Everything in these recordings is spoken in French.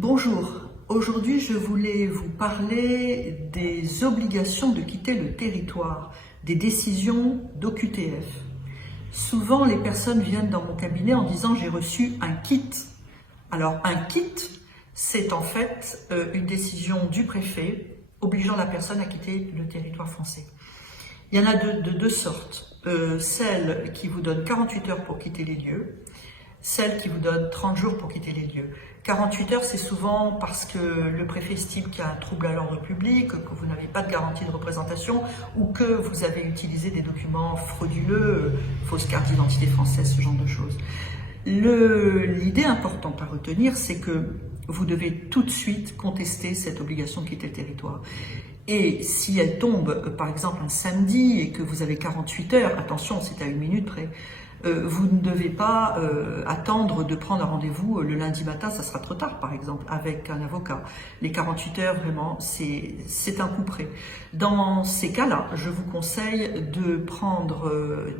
Bonjour, aujourd'hui je voulais vous parler des obligations de quitter le territoire, des décisions d'OQTF. Souvent les personnes viennent dans mon cabinet en disant j'ai reçu un kit. Alors un kit, c'est en fait une décision du préfet obligeant la personne à quitter le territoire français. Il y en a de deux sortes, celle qui vous donne 48 heures pour quitter les lieux, celle qui vous donne 30 jours pour quitter les lieux. 48 heures, c'est souvent parce que le préfet estime qu'il y a un trouble à l'ordre public, que vous n'avez pas de garantie de représentation ou que vous avez utilisé des documents frauduleux, fausse carte d'identité française, ce genre de choses. L'idée importante à retenir, c'est que vous devez tout de suite contester cette obligation de quitter le territoire. Et si elle tombe, par exemple, un samedi et que vous avez 48 heures, attention, c'est à 1 minute près, vous ne devez pas attendre de prendre un rendez-vous le lundi matin, ça sera trop tard par exemple, avec un avocat. Les 48 heures, vraiment, c'est un coup près. Dans ces cas-là, je vous conseille de prendre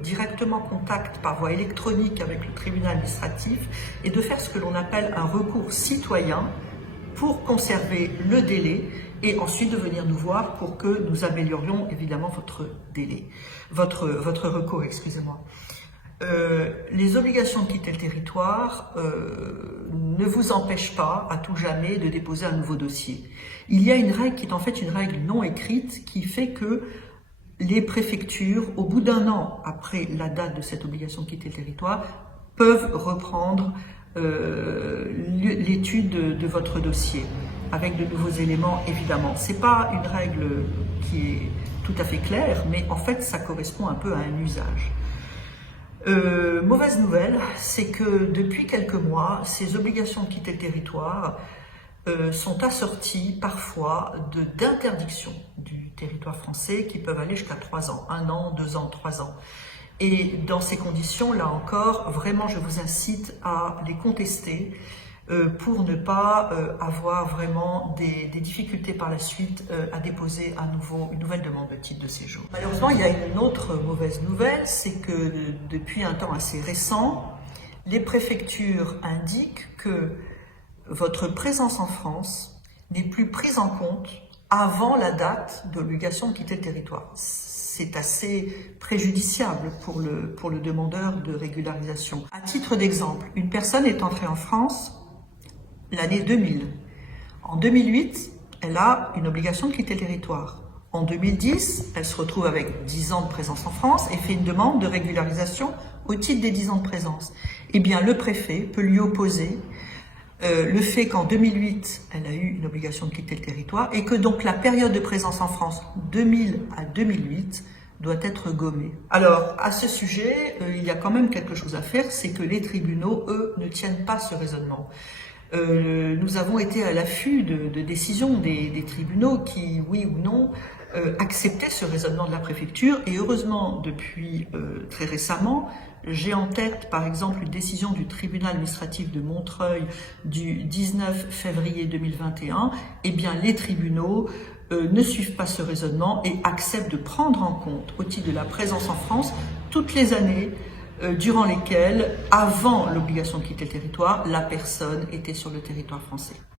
directement contact par voie électronique avec le tribunal administratif et de faire ce que l'on appelle un recours citoyen pour conserver le délai et ensuite de venir nous voir pour que nous améliorions évidemment votre délai, votre recours, excusez-moi. Les obligations de quitter le territoire ne vous empêchent pas à tout jamais de déposer un nouveau dossier. Il y a une règle qui est en fait une règle non écrite qui fait que les préfectures, au bout d'1 an après la date de cette obligation de quitter le territoire, peuvent reprendre l'étude de votre dossier avec de nouveaux éléments évidemment. C'est pas une règle qui est tout à fait claire, mais en fait ça correspond un peu à un usage. Mauvaise nouvelle, c'est que depuis quelques mois, ces obligations de quitter le territoire sont assorties parfois d'interdictions du territoire français qui peuvent aller jusqu'à 3 ans, 1 an, 2 ans, 3 ans. Et dans ces conditions, là encore, vraiment je vous incite à les contester pour ne pas avoir vraiment des difficultés par la suite à déposer une nouvelle demande de titre de séjour. Malheureusement, il y a une autre mauvaise nouvelle, c'est que depuis un temps assez récent, les préfectures indiquent que votre présence en France n'est plus prise en compte avant la date de l'obligation de quitter le territoire. C'est assez préjudiciable pour le demandeur de régularisation. À titre d'exemple, une personne est entrée en France l'année 2000. En 2008, elle a une obligation de quitter le territoire. En 2010, elle se retrouve avec 10 ans de présence en France et fait une demande de régularisation au titre des 10 ans de présence. Eh bien, le préfet peut lui opposer le fait qu'en 2008, elle a eu une obligation de quitter le territoire et que donc la période de présence en France 2000 à 2008 doit être gommée. Alors, à ce sujet, il y a quand même quelque chose à faire, c'est que les tribunaux, eux, ne tiennent pas ce raisonnement. Nous avons été à l'affût de décisions des tribunaux qui, oui ou non, acceptaient ce raisonnement de la préfecture et heureusement, depuis très récemment, j'ai en tête par exemple une décision du tribunal administratif de Montreuil du 19 février 2021, eh bien les tribunaux ne suivent pas ce raisonnement et acceptent de prendre en compte au titre de la présence en France toutes les années durant lesquelles, avant l'obligation de quitter le territoire, la personne était sur le territoire français.